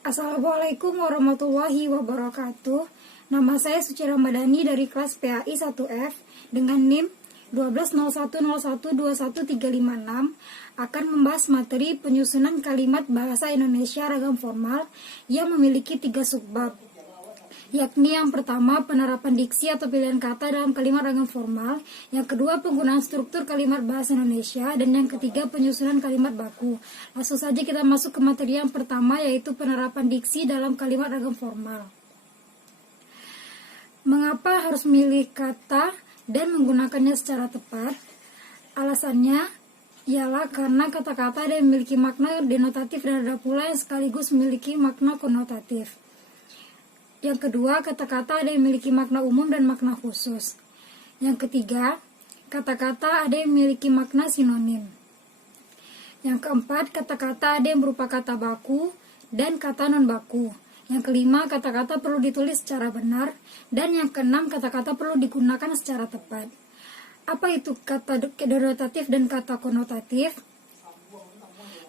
Assalamualaikum warahmatullahi wabarakatuh. Nama saya Suci Ramadhani dari kelas PAI 1F dengan NIM 1201012136 akan membahas materi penyusunan kalimat bahasa Indonesia ragam formal yang memiliki 3 subbab, yakni yang pertama penerapan diksi atau pilihan kata dalam kalimat ragam formal, yang kedua penggunaan struktur kalimat bahasa Indonesia, dan yang ketiga penyusunan kalimat baku. Langsung saja kita masuk ke materi yang pertama, yaitu penerapan diksi dalam kalimat ragam formal. Mengapa harus memilih kata dan menggunakannya secara tepat? Alasannya ialah karena kata-kata ada yang memiliki makna denotatif dan ada pula yang sekaligus memiliki makna konotatif. Yang kedua, kata-kata ada yang memiliki makna umum dan makna khusus. Yang ketiga, kata-kata ada yang memiliki makna sinonim. Yang keempat, kata-kata ada yang berupa kata baku dan kata non-baku. Yang kelima, kata-kata perlu ditulis secara benar. Dan yang keenam, kata-kata perlu digunakan secara tepat. Apa itu kata denotatif dan kata konotatif?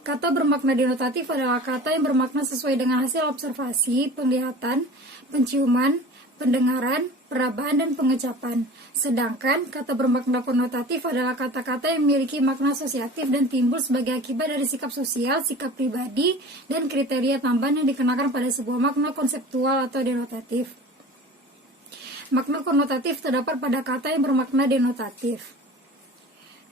Kata bermakna denotatif adalah kata yang bermakna sesuai dengan hasil observasi, penglihatan, penciuman, pendengaran, perabaan, dan pengecapan. Sedangkan kata bermakna konotatif adalah kata-kata yang memiliki makna asosiatif dan timbul sebagai akibat dari sikap sosial, sikap pribadi, dan kriteria tambahan yang dikenakan pada sebuah makna konseptual atau denotatif. Makna konotatif terdapat pada kata yang bermakna denotatif.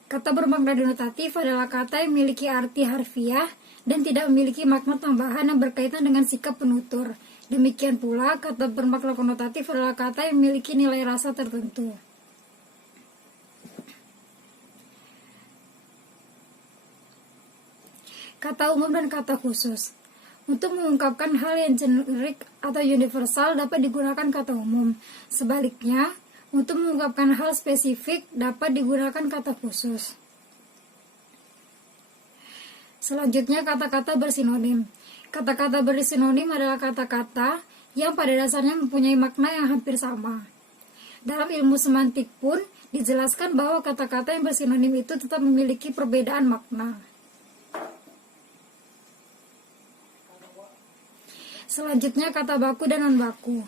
Kata bermakna denotatif adalah kata yang memiliki arti harfiah dan tidak memiliki makna tambahan yang berkaitan dengan sikap penutur. Demikian pula, kata bermakna konotatif adalah kata yang memiliki nilai rasa tertentu. Kata umum dan kata khusus. Untuk mengungkapkan hal yang generik atau universal dapat digunakan kata umum. Sebaliknya, untuk mengungkapkan hal spesifik dapat digunakan kata khusus. Selanjutnya, kata-kata bersinonim. Kata-kata bersinonim adalah kata-kata yang pada dasarnya mempunyai makna yang hampir sama. Dalam ilmu semantik pun dijelaskan bahwa kata-kata yang bersinonim itu tetap memiliki perbedaan makna. Selanjutnya, kata baku dan non-baku.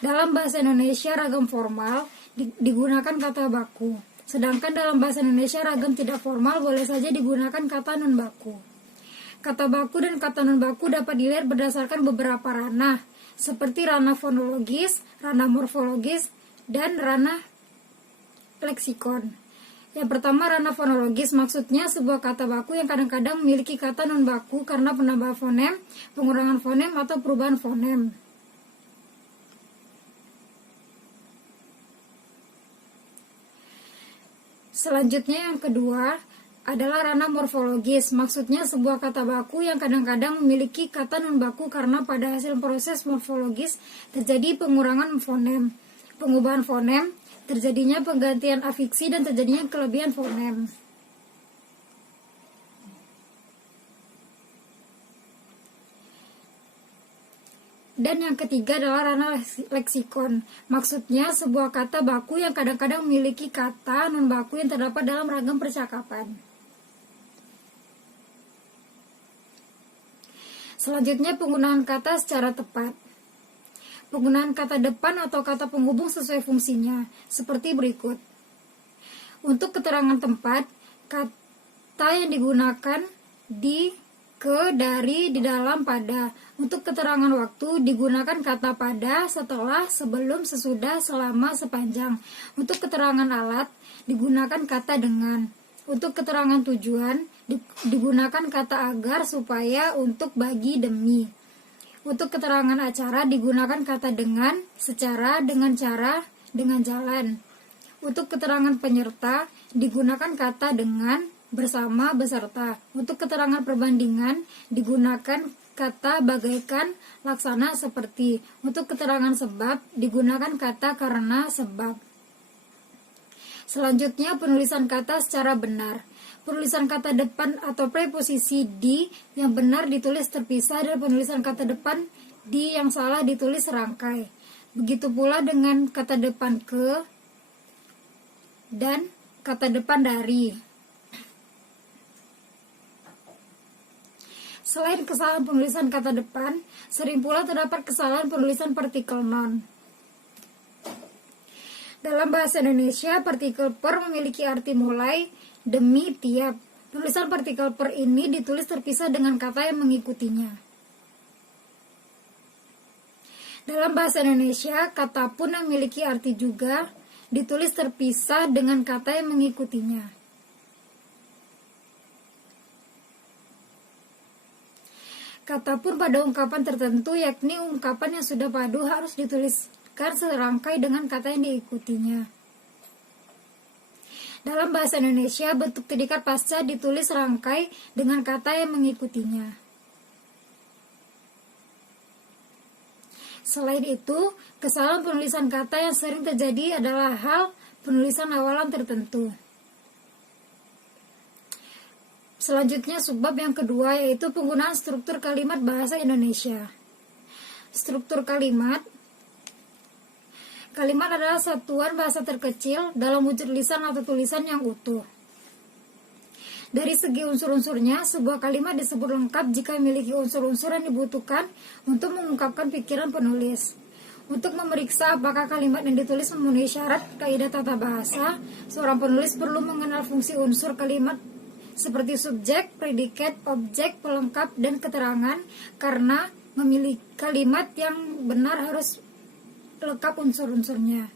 Dalam bahasa Indonesia ragam formal digunakan kata baku, sedangkan dalam bahasa Indonesia ragam tidak formal boleh saja digunakan kata non-baku. Kata baku dan kata non-baku dapat dilihat berdasarkan beberapa ranah, seperti ranah fonologis, ranah morfologis, dan ranah leksikon. Yang pertama, ranah fonologis, maksudnya sebuah kata baku yang kadang-kadang memiliki kata non-baku karena penambahan fonem, pengurangan fonem, atau perubahan fonem. Selanjutnya, yang kedua adalah ranah morfologis, maksudnya sebuah kata baku yang kadang-kadang memiliki kata non-baku karena pada hasil proses morfologis terjadi pengurangan fonem, pengubahan fonem, terjadinya penggantian afiksi, dan terjadinya kelebihan fonem. Dan yang ketiga adalah ranah leksikon. Maksudnya sebuah kata baku yang kadang-kadang memiliki kata non-baku yang terdapat dalam ragam percakapan. Selanjutnya, penggunaan kata secara tepat. Penggunaan kata depan atau kata penghubung sesuai fungsinya, seperti berikut. Untuk keterangan tempat, kata yang digunakan di, ke, dari, di dalam, pada. Untuk keterangan waktu digunakan kata pada, setelah, sebelum, sesudah, selama, sepanjang. Untuk keterangan alat digunakan kata dengan. Untuk keterangan tujuan digunakan kata agar, supaya, untuk, bagi, demi. Untuk keterangan acara digunakan kata dengan, secara, dengan cara, dengan jalan. Untuk keterangan penyerta digunakan kata dengan, bersama, beserta. Untuk keterangan perbandingan digunakan kata bagaikan, laksana, seperti. Untuk keterangan sebab digunakan kata karena, sebab. Selanjutnya, penulisan kata secara benar. Penulisan kata depan atau preposisi di yang benar ditulis terpisah, dan penulisan kata depan di yang salah ditulis serangkai. Begitu pula dengan kata depan ke dan kata depan dari. Selain kesalahan penulisan kata depan, sering pula terdapat kesalahan penulisan partikel non. Dalam bahasa Indonesia, partikel per memiliki arti mulai, demi, tiap. Penulisan partikel per ini ditulis terpisah dengan kata yang mengikutinya. Dalam bahasa Indonesia, kata pun yang memiliki arti juga ditulis terpisah dengan kata yang mengikutinya. Kata pun pada ungkapan tertentu, yakni ungkapan yang sudah padu, harus dituliskan serangkai dengan kata yang diikutinya. Dalam bahasa Indonesia, bentuk predikat pasca ditulis serangkai dengan kata yang mengikutinya. Selain itu, kesalahan penulisan kata yang sering terjadi adalah hal penulisan awalan tertentu. Selanjutnya, subbab yang kedua, yaitu penggunaan struktur kalimat bahasa Indonesia. Struktur kalimat. Kalimat adalah satuan bahasa terkecil dalam wujud lisan atau tulisan yang utuh. Dari segi unsur-unsurnya, sebuah kalimat disebut lengkap jika memiliki unsur-unsur yang dibutuhkan untuk mengungkapkan pikiran penulis. Untuk memeriksa apakah kalimat yang ditulis memenuhi syarat kaidah tata bahasa, seorang penulis perlu mengenal fungsi unsur kalimat seperti subjek, predikat, objek, pelengkap, dan keterangan, karena memilih kalimat yang benar harus lengkap unsur-unsurnya.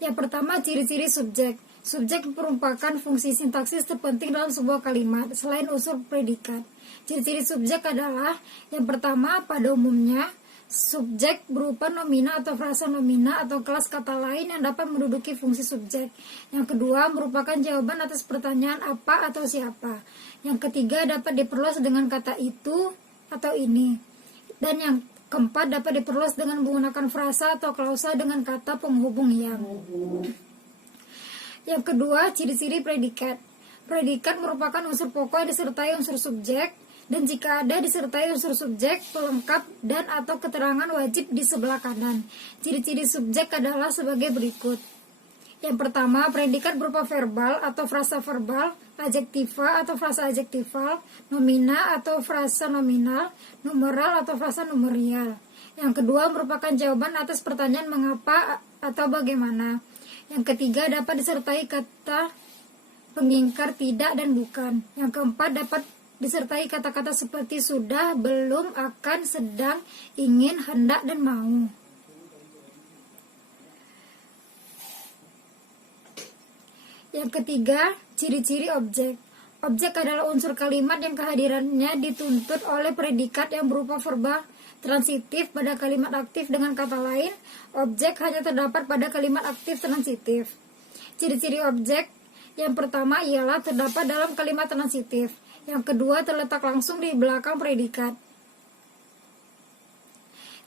Yang pertama, ciri-ciri subjek. Subjek merupakan fungsi sintaksis terpenting dalam sebuah kalimat selain unsur predikat. Ciri-ciri subjek adalah, yang pertama, pada umumnya subjek berupa nomina atau frasa nomina atau kelas kata lain yang dapat menduduki fungsi subjek. Yang kedua, merupakan jawaban atas pertanyaan apa atau siapa. Yang ketiga, dapat diperluas dengan kata itu atau ini. Dan yang keempat, dapat diperluas dengan menggunakan frasa atau klausa dengan kata penghubung yang. Yang kedua, ciri-ciri predikat. Predikat merupakan unsur pokok yang disertai unsur subjek, dan jika ada disertai unsur subjek, pelengkap, dan atau keterangan wajib di sebelah kanan. Ciri-ciri subjek adalah sebagai berikut. Yang pertama, predikat berupa verbal atau frasa verbal, adjektiva atau frasa adjektival, nomina atau frasa nominal, numeral atau frasa numerial. Yang kedua, merupakan jawaban atas pertanyaan mengapa atau bagaimana. Yang ketiga, dapat disertai kata pengingkar tidak dan bukan. Yang keempat, dapat disertai kata-kata seperti sudah, belum, akan, sedang, ingin, hendak, dan mau. Yang ketiga, ciri-ciri objek. Objek adalah unsur kalimat yang kehadirannya dituntut oleh predikat yang berupa verba transitif pada kalimat aktif. Dengan kata lain, objek hanya terdapat pada kalimat aktif transitif. Ciri-ciri objek yang pertama ialah terdapat dalam kalimat transitif. Yang kedua, terletak langsung di belakang predikat.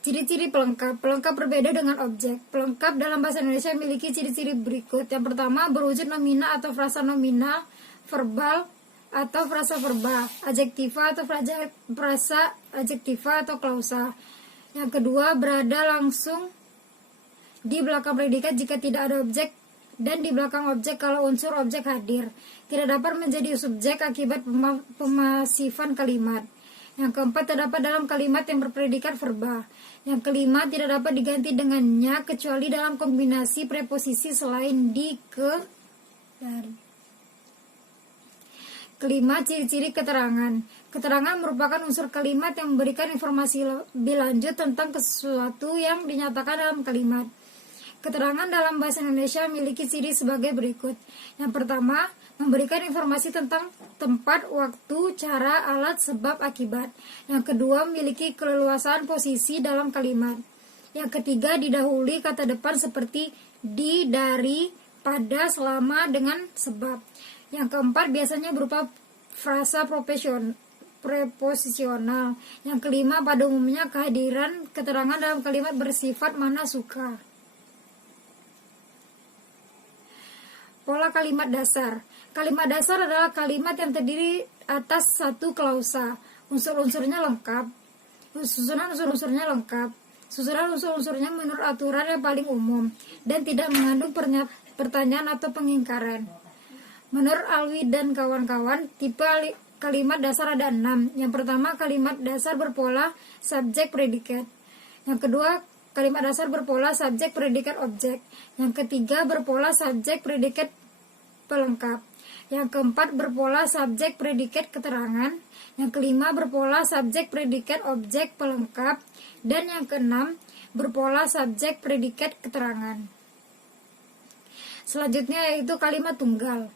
Ciri-ciri pelengkap. Pelengkap berbeda dengan objek. Pelengkap dalam bahasa Indonesia memiliki ciri-ciri berikut. Yang pertama, berwujud nomina atau frasa nominal, verbal atau frasa verba, adjektiva atau frasa adjektiva atau klausa. Yang kedua, berada langsung di belakang predikat jika tidak ada objek, dan di belakang objek kalau unsur objek hadir. Tidak dapat menjadi subjek akibat pemasifan kalimat. Yang keempat, terdapat dalam kalimat yang berpredikat verba. Yang kelima, tidak dapat diganti dengannya kecuali dalam kombinasi preposisi selain di, ke, dari. Kelima, ciri-ciri keterangan. Keterangan merupakan unsur kalimat yang memberikan informasi lebih lanjut tentang sesuatu yang dinyatakan dalam kalimat. Keterangan dalam bahasa Indonesia memiliki ciri sebagai berikut. Yang pertama, memberikan informasi tentang tempat, waktu, cara, alat, sebab, akibat. Yang kedua, memiliki keleluasaan posisi dalam kalimat. Yang ketiga, didahului kata depan seperti di, dari, pada, selama, dengan, sebab. Yang keempat, biasanya berupa frasa preposisional. Yang kelima, pada umumnya kehadiran keterangan dalam kalimat bersifat mana suka. Pola kalimat dasar. Kalimat dasar adalah kalimat yang terdiri atas satu klausa. Unsur-unsurnya lengkap. Susunan unsur-unsurnya lengkap. Susunan unsur-unsurnya menurut aturan yang paling umum dan tidak mengandung pertanyaan atau pengingkaran. Menurut Alwi dan kawan-kawan, tipe kalimat dasar ada 6. Yang pertama, kalimat dasar berpola subjek predikat. Yang kedua, kalimat dasar berpola subjek predikat objek. Yang ketiga, berpola subjek predikat pelengkap. Yang keempat, berpola subjek predikat keterangan. Yang kelima, berpola subjek predikat objek pelengkap. Dan yang keenam, berpola subjek predikat keterangan. Selanjutnya yaitu kalimat tunggal.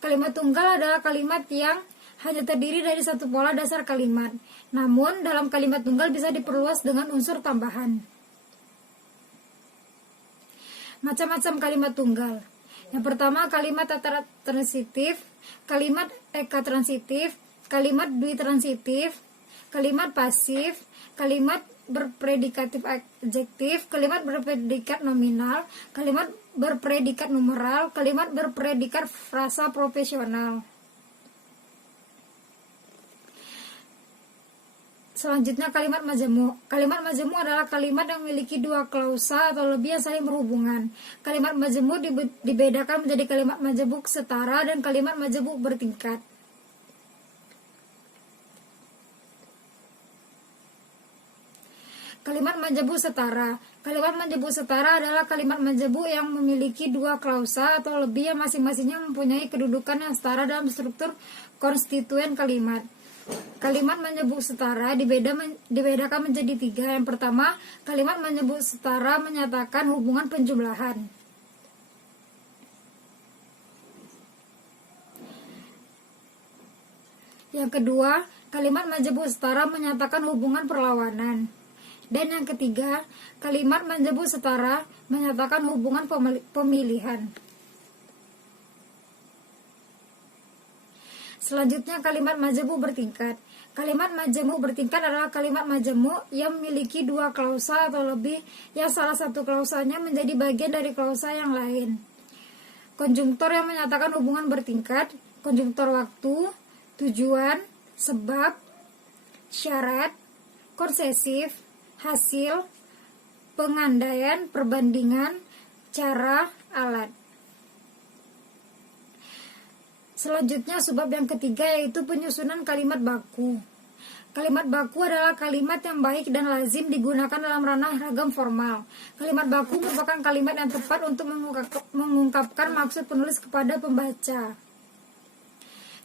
Kalimat tunggal adalah kalimat yang hanya terdiri dari satu pola dasar kalimat. Namun dalam kalimat tunggal bisa diperluas dengan unsur tambahan. Macam-macam kalimat tunggal. Yang pertama, kalimat transitif, kalimat ekatransitif, kalimat dwitransitif, kalimat pasif, kalimat berpredikatif adjektif, kalimat berpredikat nominal, kalimat berpredikat numeral, kalimat berpredikat frasa profesional. Selanjutnya kalimat majemuk. Kalimat majemuk adalah kalimat yang memiliki dua klausa atau lebih yang saling berhubungan. Kalimat majemuk dibedakan menjadi kalimat majemuk setara dan kalimat majemuk bertingkat. Kalimat majemuk setara. Kalimat majemuk setara adalah kalimat majemuk yang memiliki dua klausa atau lebih yang masing-masingnya mempunyai kedudukan yang setara dalam struktur konstituen kalimat. Kalimat majemuk setara dibedakan menjadi 3. Yang pertama, kalimat majemuk setara menyatakan hubungan penjumlahan. Yang kedua, kalimat majemuk setara menyatakan hubungan perlawanan. Dan yang ketiga, kalimat majemuk setara menyatakan hubungan pemilihan. Selanjutnya kalimat majemuk bertingkat. Kalimat majemuk bertingkat adalah kalimat majemuk yang memiliki dua klausa atau lebih yang salah satu klausanya menjadi bagian dari klausa yang lain. Konjungtor yang menyatakan hubungan bertingkat, konjungtor waktu, tujuan, sebab, syarat, konsesif, hasil, pengandaian, perbandingan, cara, alat. Selanjutnya sebab yang ketiga yaitu penyusunan kalimat baku. Kalimat baku adalah kalimat yang baik dan lazim digunakan dalam ranah ragam formal. Kalimat baku merupakan kalimat yang tepat untuk mengungkapkan maksud penulis kepada pembaca.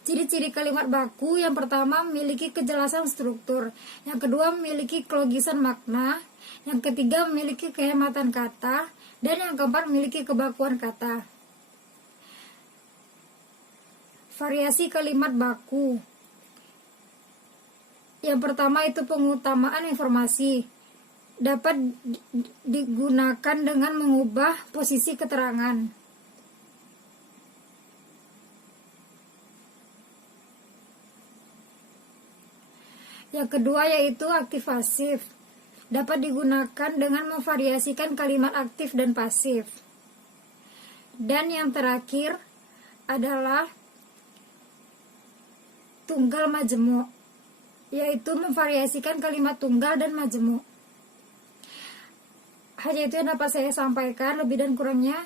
Ciri-ciri kalimat baku: yang pertama, memiliki kejelasan struktur. Yang kedua, memiliki kelogisan makna. Yang ketiga, memiliki kehematan kata. Dan yang keempat, memiliki kebakuan kata. Variasi kalimat baku. Yang pertama itu pengutamaan informasi. Dapat digunakan dengan mengubah posisi keterangan. Yang kedua yaitu aktif-pasif. Dapat digunakan dengan memvariasikan kalimat aktif dan pasif. Dan yang terakhir adalah tunggal majemuk, yaitu memvariasikan kalimat tunggal dan majemuk. Hanya itu yang dapat saya sampaikan, lebih dan kurangnya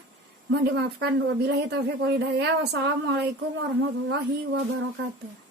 mohon dimaafkan. Wabillahi taufiq wal hidayah. Wassalamualaikum warahmatullahi wabarakatuh.